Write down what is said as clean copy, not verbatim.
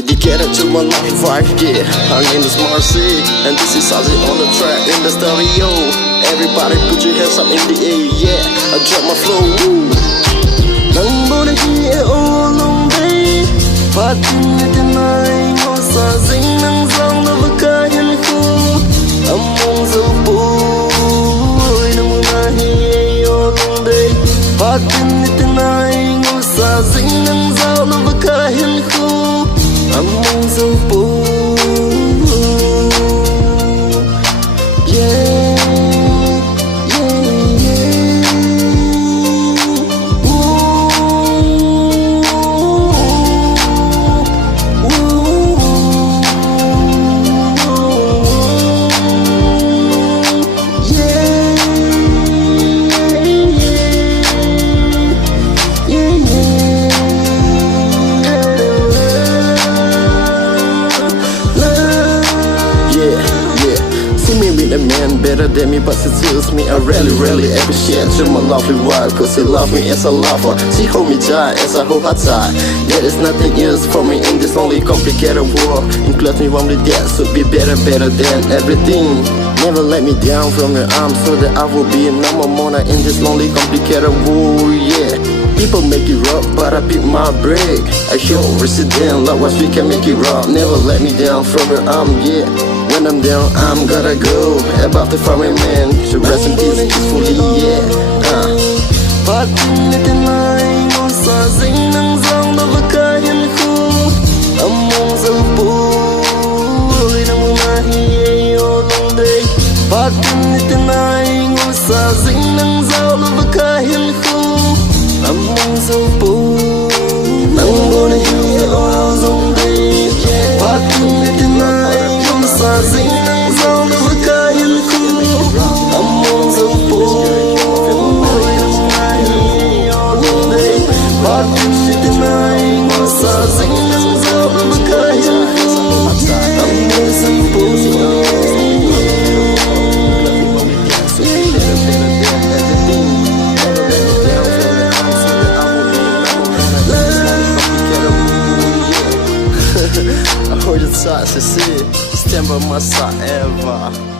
Dedicated to my lovely wife, yeah. Her name is Marcy, and this is Ozzy on the track in the stereo. Everybody put your hands up in the air, yeah. I drop my flow, woo. NANGBOU na hiya o long day. Patin na tinay mo sa zing ng zang na bakayan ko. Among sa buhay na muna hiya o long day. Patin na tinay mo sa zing ng zang na bakayan ko. Among sa buhay, yeah. A man better than me, but she tells me I really appreciate to my lovely wife, cause she love me as I love her. She hold me tight as I hold her tight. There is nothing else for me in this lonely complicated world. Include me warmly, that should be better than everything. Never let me down from your arms, so that I will be a number one in this lonely complicated world, yeah. People make it rough, but I pick my break. I show resident, likewise we can make it rough. Never let me down from your arm, yeah. When I'm down, I'm gotta go above the foreign man. So rest in peace peacefully, yeah. Patin na tinay mo sa zing ng zang na bakayan ko. Among sa buhay na muna hiya o long day. Patin na tinay mo sa zing ng zang na bakayan ko. Among sa buhay NANGBOU na hiya o long day. Patin na tinay mo sa zing ng zang na bakayan ko. Among sa buhay na muna hiya o long day. Patin na tinay mo sa zing ng zang na bakayan ko. Among sa buhay. I heard it's hot to see. Stand by my side ever.